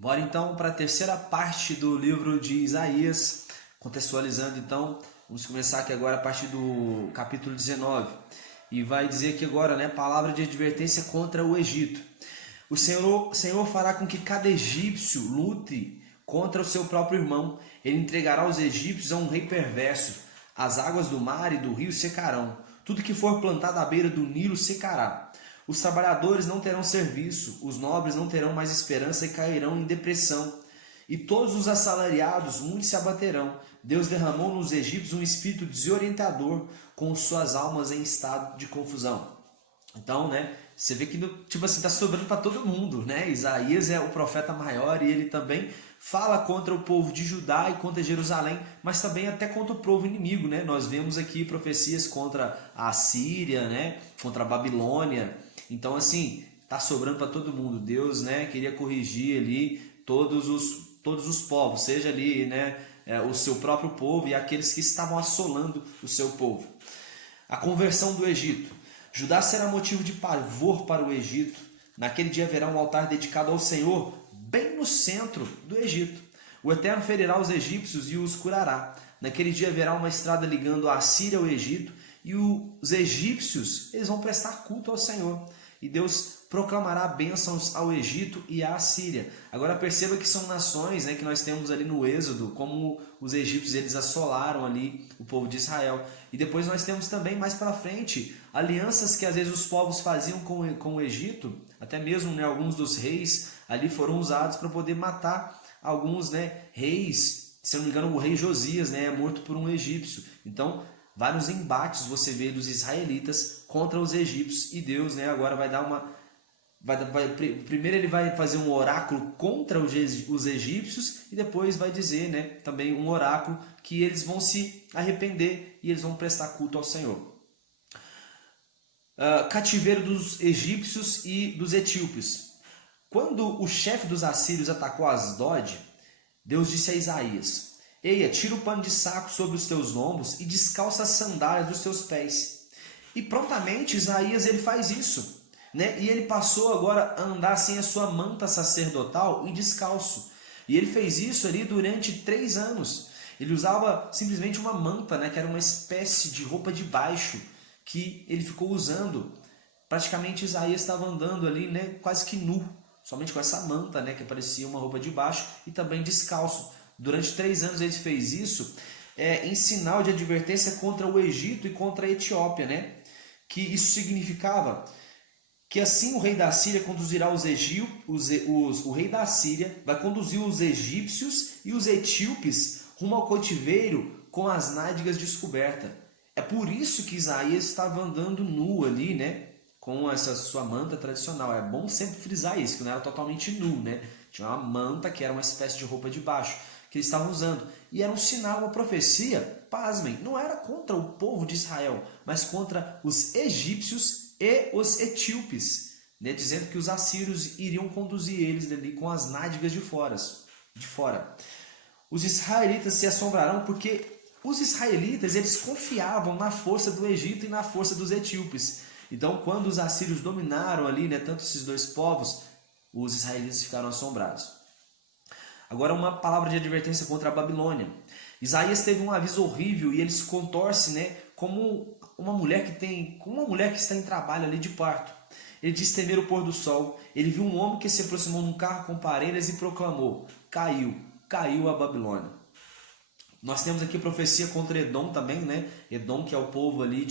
Bora então para a terceira parte do livro de Isaías, contextualizando então, vamos começar aqui agora a partir do capítulo 19, e vai dizer aqui agora, né, palavra de advertência contra o Egito. O Senhor fará com que cada egípcio lute contra o seu próprio irmão, ele entregará os egípcios a um rei perverso, as águas do mar e do rio secarão, tudo que for plantado à beira do Nilo secará. Os trabalhadores não terão serviço, os nobres não terão mais esperança e cairão em depressão. E todos os assalariados, muitos se abaterão. Deus derramou nos egípcios um espírito desorientador, com suas almas em estado de confusão. Então, né, você vê que tipo assim, tá sobrando para todo mundo, né? Isaías é o profeta maior e ele também fala contra o povo de Judá e contra Jerusalém, mas também até contra o povo inimigo, né? Nós vemos aqui profecias contra a Assíria, né? Contra a Babilônia. Então, assim, tá sobrando para todo mundo. Deus, né, queria corrigir ali todos os povos, seja ali, né, o seu próprio povo e aqueles que estavam assolando o seu povo. A conversão do Egito. Judá será motivo de pavor para o Egito. Naquele dia haverá um altar dedicado ao Senhor, bem no centro do Egito. O Eterno ferirá os egípcios e os curará. Naquele dia haverá uma estrada ligando a Assíria ao Egito, e os egípcios eles vão prestar culto ao Senhor. E Deus proclamará bênçãos ao Egito e à Assíria. Agora perceba que são nações, né, que nós temos ali no Êxodo, como os egípcios eles assolaram ali o povo de Israel. E depois nós temos também mais para frente alianças que às vezes os povos faziam com o Egito, até mesmo, né, alguns dos reis ali foram usados para poder matar alguns, né, reis. Se não me engano, o rei Josias, né, é morto por um egípcio. Então, vários embates você vê dos israelitas contra os egípcios, e Deus, né, agora vai dar uma... primeiro ele vai fazer um oráculo contra os egípcios, e depois vai dizer, né, também um oráculo que eles vão se arrepender e eles vão prestar culto ao Senhor. Cativeiro dos egípcios e dos etíopes. Quando o chefe dos assírios atacou Asdod, Deus disse a Isaías: Eia, tira o pano de saco sobre os teus lombos e descalça as sandálias dos teus pés. E prontamente Isaías ele faz isso, né? E ele passou agora a andar sem a sua manta sacerdotal e descalço. E ele fez isso ali durante 3 anos. Ele usava simplesmente uma manta, né? Que era uma espécie de roupa de baixo que ele ficou usando. Praticamente Isaías estava andando ali, né? Quase que nu, somente com essa manta, né? Que parecia uma roupa de baixo, e também descalço. Durante 3 anos ele fez isso em sinal de advertência contra o Egito e contra a Etiópia, né? Que isso significava que assim o rei da Síria conduzirá o rei da Síria vai conduzir os egípcios e os etíopes rumo ao cativeiro com as nádegas descobertas. É por isso que Isaías estava andando nu ali, né? Com essa sua manta tradicional. É bom sempre frisar isso, que não era totalmente nu, né? Tinha uma manta que era uma espécie de roupa de baixo que eles estavam usando. E era um sinal, uma profecia, pasmem, não era contra o povo de Israel, mas contra os egípcios e os etíopes, né? Dizendo que os assírios iriam conduzir eles ali com as nádegas de fora. Os israelitas se assombrarão porque os israelitas eles confiavam na força do Egito e na força dos etíopes. Então, quando os assírios dominaram ali, né, tanto esses dois povos, os israelitas ficaram assombrados. Agora uma palavra de advertência contra a Babilônia. Isaías teve um aviso horrível e ele se contorce, né, como uma mulher que está em trabalho ali de parto. Ele disse temer o pôr do sol. Ele viu um homem que se aproximou num carro com parelhas e proclamou: caiu a Babilônia. Nós temos aqui profecia contra Edom também, né? Edom, que é o povo ali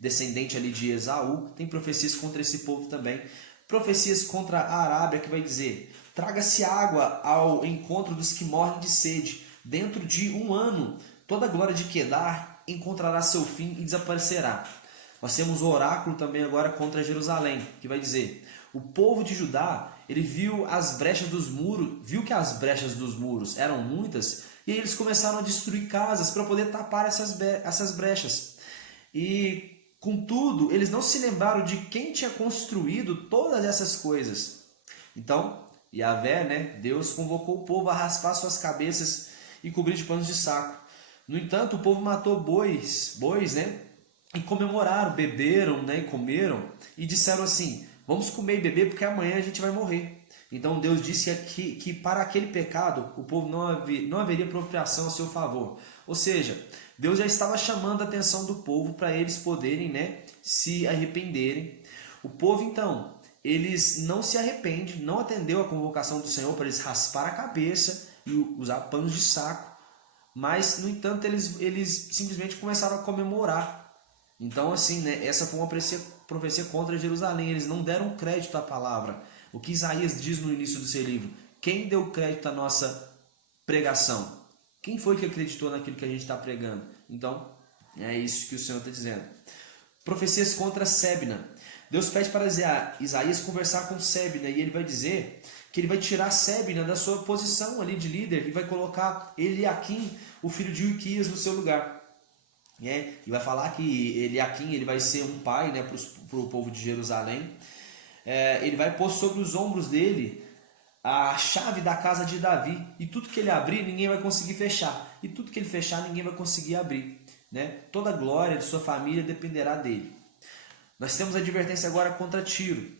descendente ali de Esaú, tem profecias contra esse povo também. Profecias contra a Arábia, que vai dizer: traga-se água ao encontro dos que morrem de sede. Dentro de 1 ano, toda a glória de Quedar encontrará seu fim e desaparecerá. Nós temos o oráculo também agora contra Jerusalém, que vai dizer: o povo de Judá, ele viu as brechas dos muros, viu que as brechas dos muros eram muitas, e eles começaram a destruir casas para poder tapar essas brechas. E, contudo, eles não se lembraram de quem tinha construído todas essas coisas. Então, Yahvé, né, Deus convocou o povo a raspar suas cabeças e cobrir de panos de saco. No entanto, o povo matou bois, né, e comemoraram, beberam, né, e comeram, e disseram assim: vamos comer e beber porque amanhã a gente vai morrer. Então Deus disse que para aquele pecado o povo não haveria apropriação a seu favor. Ou seja, Deus já estava chamando a atenção do povo para eles poderem, né, se arrependerem. O povo então, eles não se arrependem, não atendeu a convocação do Senhor para eles raspar a cabeça e usar panos de saco, mas no entanto eles simplesmente começaram a comemorar. Então assim, né, essa foi uma profecia contra Jerusalém. Eles não deram crédito à palavra. O que Isaías diz no início do seu livro: quem deu crédito à nossa pregação? Quem foi que acreditou naquilo que a gente está pregando? Então é isso que o Senhor está dizendo. Profecias contra Sebna. Deus pede para Isaías conversar com Sebna, e ele vai dizer que ele vai tirar Sebna da sua posição ali de líder e vai colocar Eliaquim, o filho de Uquias, no seu lugar. E vai falar que Eliaquim ele vai ser um pai, né, para o povo de Jerusalém. Ele vai pôr sobre os ombros dele a chave da casa de Davi, e tudo que ele abrir ninguém vai conseguir fechar, e tudo que ele fechar ninguém vai conseguir abrir, né? Toda a glória de sua família dependerá dele. Nós temos a advertência agora contra Tiro.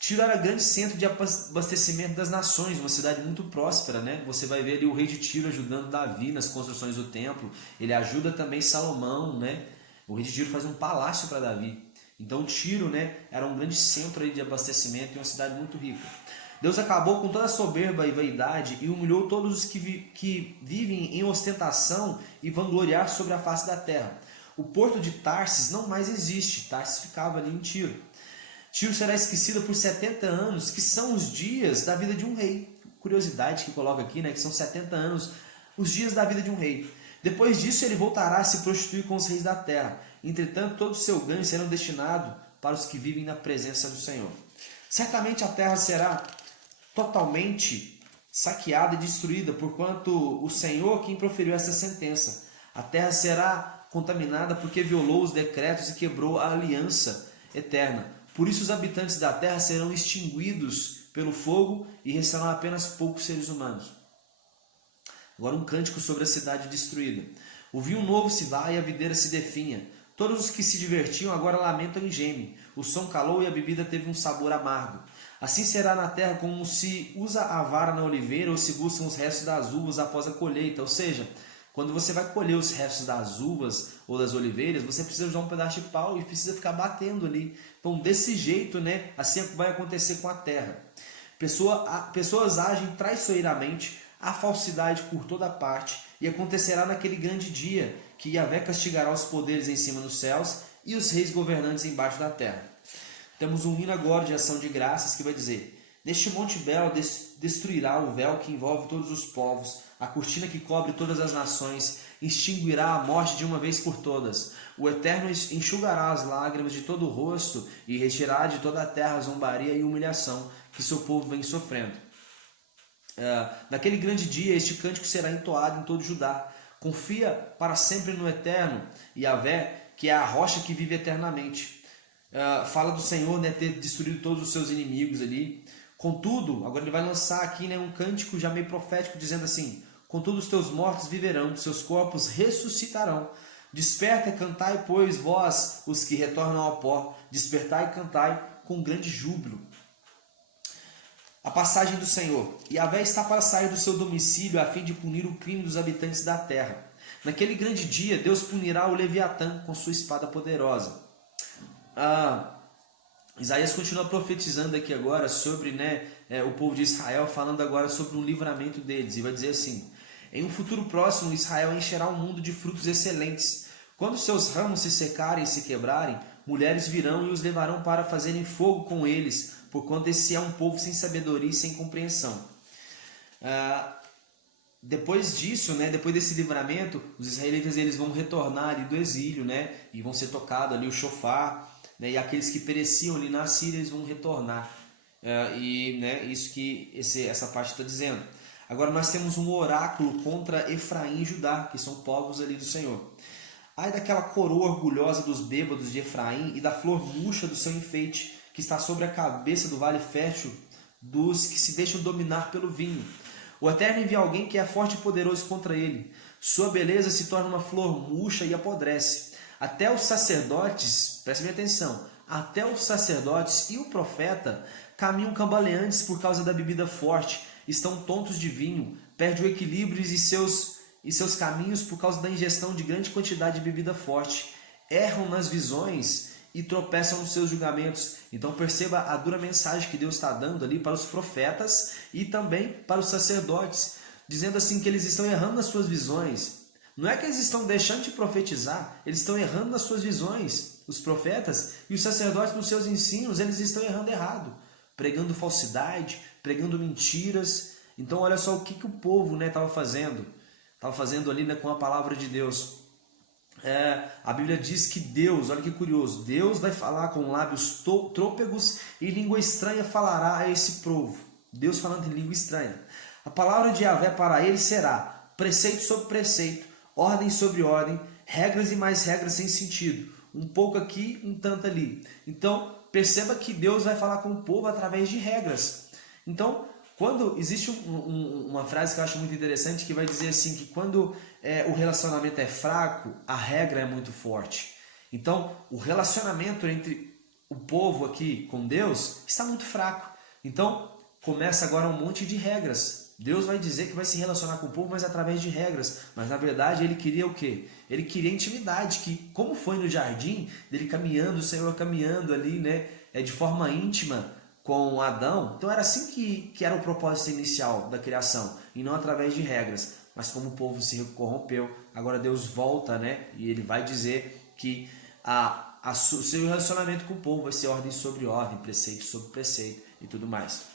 Tiro era grande centro de abastecimento das nações, uma cidade muito próspera, né? Você vai ver ali o rei de Tiro ajudando Davi nas construções do templo. Ele ajuda também Salomão, né? O rei de Tiro faz um palácio para Davi. Então Tiro, né, era um grande centro aí de abastecimento e uma cidade muito rica. Deus acabou com toda a soberba e vaidade e humilhou todos os que vivem em ostentação e vangloriar sobre a face da terra. O porto de Tarsis não mais existe. Tarsis ficava ali em Tiro. Tiro será esquecida por 70 anos, que são os dias da vida de um rei. Curiosidade que coloca aqui, né, que são 70 anos, os dias da vida de um rei. Depois disso ele voltará a se prostituir com os reis da terra. Entretanto, todo o seu ganho será destinado para os que vivem na presença do Senhor. Certamente a terra será totalmente saqueada e destruída, porquanto o Senhor quem proferiu essa sentença. A terra será contaminada porque violou os decretos e quebrou a aliança eterna. Por isso os habitantes da terra serão extinguidos pelo fogo e restarão apenas poucos seres humanos. Agora um cântico sobre a cidade destruída. O vinho novo se vai e a videira se definha. Todos os que se divertiam agora lamentam e gemem. O som calou e a bebida teve um sabor amargo. Assim será na terra como se usa a vara na oliveira ou se buscam os restos das uvas após a colheita. Ou seja, quando você vai colher os restos das uvas ou das oliveiras, você precisa usar um pedaço de pau e precisa ficar batendo ali. Então, desse jeito, né, assim vai acontecer com a terra. Pessoas agem traiçoeiramente, há falsidade por toda parte, e acontecerá naquele grande dia que Yahvé castigará os poderes em cima dos céus e os reis governantes embaixo da terra. Temos um hino agora de ação de graças que vai dizer: neste monte belo destruirá o véu que envolve todos os povos, a cortina que cobre todas as nações, extinguirá a morte de uma vez por todas. O Eterno enxugará as lágrimas de todo o rosto e retirará de toda a terra a zombaria e humilhação que seu povo vem sofrendo. Naquele grande dia, este cântico será entoado em todo Judá. Confia para sempre no Eterno, Yahvé, que é a rocha que vive eternamente. Fala do Senhor, né, ter destruído todos os seus inimigos ali. Contudo, agora ele vai lançar aqui, né, um cântico já meio profético, dizendo assim: contudo os teus mortos viverão, seus corpos ressuscitarão. Desperta e cantai, pois, vós, os que retornam ao pó, despertai e cantai com grande júbilo. A passagem do Senhor. Yahvé está para sair do seu domicílio a fim de punir o crime dos habitantes da terra. Naquele grande dia, Deus punirá o Leviatã com sua espada poderosa. Isaías continua profetizando aqui agora sobre, né, o povo de Israel, falando agora sobre um livramento deles, e vai dizer assim: em um futuro próximo, Israel encherá o mundo de frutos excelentes. Quando seus ramos se secarem e se quebrarem, mulheres virão e os levarão para fazerem fogo com eles, porquanto esse é um povo sem sabedoria e sem compreensão. Depois disso, né, depois desse livramento, os israelitas eles vão retornar ali do exílio, né, e vão ser tocados ali o shofar, né, e aqueles que pereciam ali na Síria eles vão retornar. Isso que essa parte está dizendo. Agora nós temos um oráculo contra Efraim e Judá, que são povos ali do Senhor. Ai daquela coroa orgulhosa dos bêbados de Efraim e da flor murcha do seu enfeite, que está sobre a cabeça do vale fértil dos que se deixam dominar pelo vinho. O Eterno envia alguém que é forte e poderoso contra ele. Sua beleza se torna uma flor murcha e apodrece. Até os sacerdotes, prestem atenção, até os sacerdotes e o profeta caminham cambaleantes por causa da bebida forte, estão tontos de vinho, perdem o equilíbrio e seus caminhos por causa da ingestão de grande quantidade de bebida forte, erram nas visões e tropeçam nos seus julgamentos. Então perceba a dura mensagem que Deus está dando ali para os profetas e também para os sacerdotes, dizendo assim que eles estão errando nas suas visões. Não é que eles estão deixando de profetizar, eles estão errando nas suas visões. Os profetas e os sacerdotes nos seus ensinos, eles estão errando errado, pregando falsidade, pregando mentiras. Então olha só o que o povo estava fazendo. Estava fazendo ali com a palavra de Deus. A Bíblia diz que Deus, olha que curioso, Deus vai falar com lábios trôpegos e língua estranha falará a esse povo. Deus falando em língua estranha. A palavra de Yahvé para ele será preceito sobre preceito, ordem sobre ordem, regras e mais regras sem sentido. Um pouco aqui, um tanto ali. Então, perceba que Deus vai falar com o povo através de regras. Então, quando existe uma frase que eu acho muito interessante, que vai dizer assim, que quando o relacionamento é fraco, a regra é muito forte. Então, o relacionamento entre o povo aqui com Deus está muito fraco. Então, começa agora um monte de regras. Deus vai dizer que vai se relacionar com o povo, mas através de regras. Mas na verdade ele queria o quê? Ele queria intimidade, que como foi no jardim, dele caminhando, o Senhor caminhando ali, de forma íntima com Adão. Então era assim que era o propósito inicial da criação, e não através de regras. Mas como o povo se corrompeu, agora Deus volta, e ele vai dizer que o seu relacionamento com o povo vai ser ordem sobre ordem, preceito sobre preceito e tudo mais.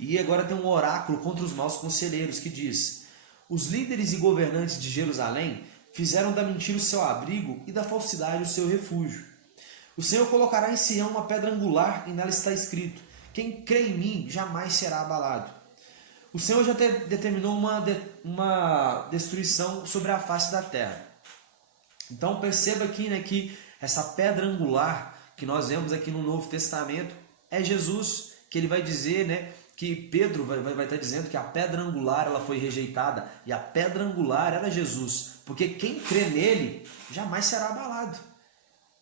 E agora tem um oráculo contra os maus conselheiros que diz: os líderes e governantes de Jerusalém fizeram da mentira o seu abrigo e da falsidade o seu refúgio. O Senhor colocará em Sião uma pedra angular e nela está escrito: quem crê em mim jamais será abalado. O Senhor já determinou uma destruição sobre a face da terra. Então perceba aqui que essa pedra angular que nós vemos aqui no Novo Testamento é Jesus, que ele vai dizer, que Pedro vai estar dizendo que a pedra angular ela foi rejeitada, e a pedra angular era Jesus, porque quem crê nele jamais será abalado.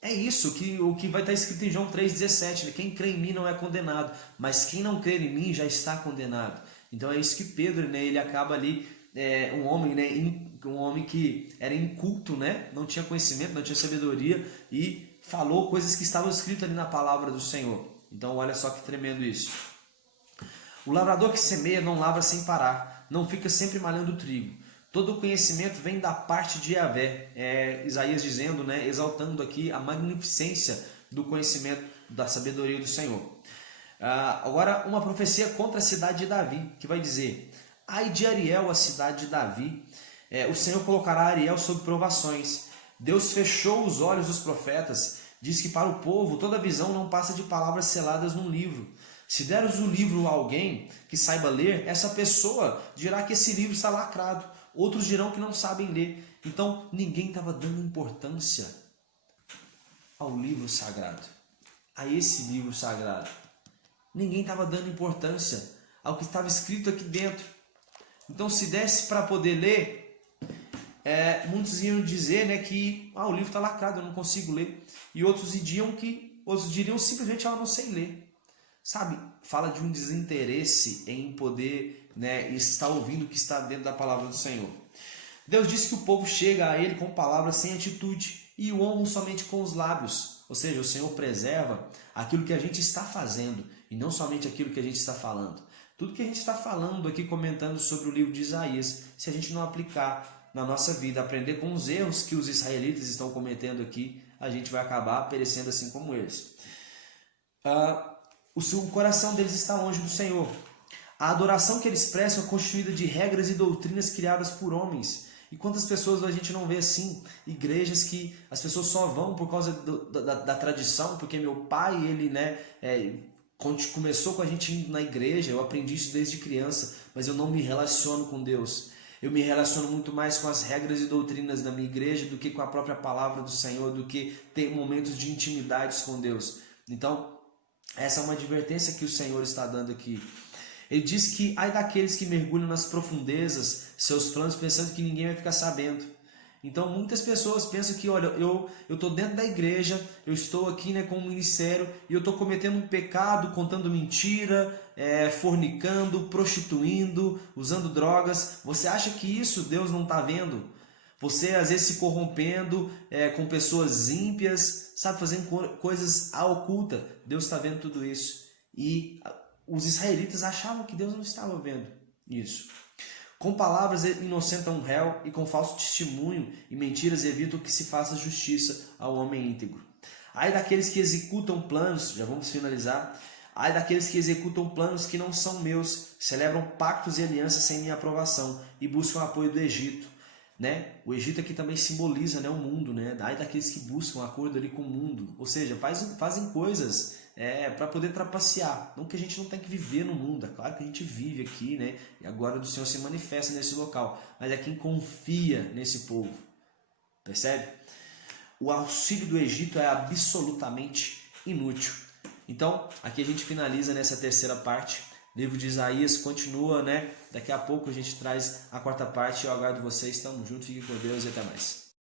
É isso o que vai estar escrito em João 3,17, quem crê em mim não é condenado, mas quem não crê em mim já está condenado. Então é isso que Pedro, ele acaba ali, um homem que era inculto, não tinha conhecimento, não tinha sabedoria, e falou coisas que estavam escritas ali na palavra do Senhor. Então olha só que tremendo isso. O lavrador que semeia não lavra sem parar, não fica sempre malhando o trigo. Todo o conhecimento vem da parte de Yahvé. Isaías dizendo, exaltando aqui a magnificência do conhecimento, da sabedoria do Senhor. Agora, uma profecia contra a cidade de Davi, que vai dizer: ai de Ariel, a cidade de Davi, o Senhor colocará Ariel sob provações. Deus fechou os olhos dos profetas, diz que para o povo toda visão não passa de palavras seladas num livro. Se deres o livro a alguém que saiba ler, essa pessoa dirá que esse livro está lacrado. Outros dirão que não sabem ler. Então, ninguém estava dando importância ao livro sagrado, a esse livro sagrado. Ninguém estava dando importância ao que estava escrito aqui dentro. Então, se desse para poder ler, muitos iam dizer que o livro está lacrado, eu não consigo ler. E outros diriam simplesmente: eu não sei ler. Sabe, fala de um desinteresse em poder estar ouvindo o que está dentro da palavra do Senhor. Deus disse que o povo chega a ele com palavras sem atitude e o honra somente com os lábios. Ou seja, o Senhor preserva aquilo que a gente está fazendo e não somente aquilo que a gente está falando. Tudo que a gente está falando aqui, comentando sobre o livro de Isaías, se a gente não aplicar na nossa vida, aprender com os erros que os israelitas estão cometendo aqui, a gente vai acabar perecendo assim como eles. O coração deles está longe do Senhor. A adoração que eles prestam é constituída de regras e doutrinas criadas por homens. E quantas pessoas a gente não vê assim? Igrejas que as pessoas só vão por causa da tradição, porque meu pai, ele começou com a gente indo na igreja, eu aprendi isso desde criança, mas eu não me relaciono com Deus. Eu me relaciono muito mais com as regras e doutrinas da minha igreja do que com a própria palavra do Senhor, do que ter momentos de intimidades com Deus. Então, essa é uma advertência que o Senhor está dando aqui. Ele diz que ai daqueles que mergulham nas profundezas seus planos pensando que ninguém vai ficar sabendo. Então muitas pessoas pensam que, olha, eu estou dentro da igreja, eu estou aqui, né, com o ministério e eu estou cometendo um pecado, contando mentira, fornicando, prostituindo, usando drogas. Você acha que isso Deus não está vendo? Você às vezes se corrompendo com pessoas ímpias, sabe, fazendo coisas à oculta. Deus está vendo tudo isso. E os israelitas achavam que Deus não estava vendo isso. Com palavras inocentam um réu e com falso testemunho e mentiras evitam que se faça justiça ao homem íntegro. Ai daqueles que executam planos, já vamos finalizar. Ai daqueles que executam planos que não são meus, celebram pactos e alianças sem minha aprovação e buscam apoio do Egito. Né? O Egito aqui também simboliza, né, o mundo, né? Ai daqueles que buscam acordo ali com o mundo, ou seja, fazem coisas para poder trapacear. Não que a gente não tem que viver no mundo, é claro que a gente vive aqui, né? E agora do Senhor se manifesta nesse local, mas é quem confia nesse povo, percebe? O auxílio do Egito é absolutamente inútil. Então, aqui a gente finaliza nessa terceira parte. O livro de Isaías continua, né? Daqui a pouco a gente traz a quarta parte. Eu aguardo vocês. Tamo junto, fiquem com Deus e até mais.